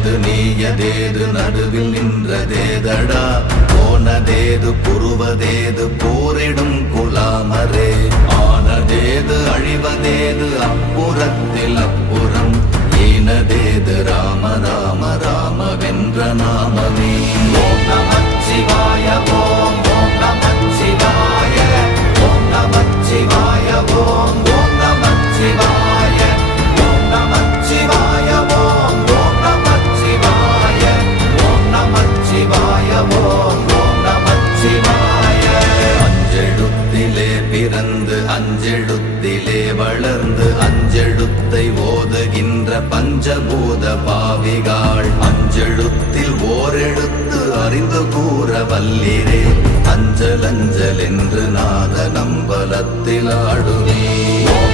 ஆயது நீயதேது நடுவில் நின்றதேதடா போனதேது புருவதேது போரிடும் குலாமரே ஆனதேது அழிவதேது அப்புறத்தில் அப்புறம் ஈனதேது ராம ராம ராம வென்ற நாமமே ஓம் நமச்சிவாய ஓம் ஓம் நமச்சிவாய ஓம் நமச்சிவாய ஓம் ஓம் நமச்சிவாய ஓம் நமச்சிவாய ஓம் ஓம் நமச்சிவாய ஓம் நமச்சிவாய ஓம் ஓம் நமச்சிவாய அஞ்செழுத்திலே பிறந்து அஞ்செழுத்திலே வளர்ந்து அஞ்செழுத்தை ஓதுகின்ற பஞ்சபூத பாவிகாள் அஞ்செழுத்தில் ஓரெழுத்து அறிந்து கூற வல்லிரே அஞ்சல் அஞ்சல் என்று நாத நம்பலத்தில் ஆடுவே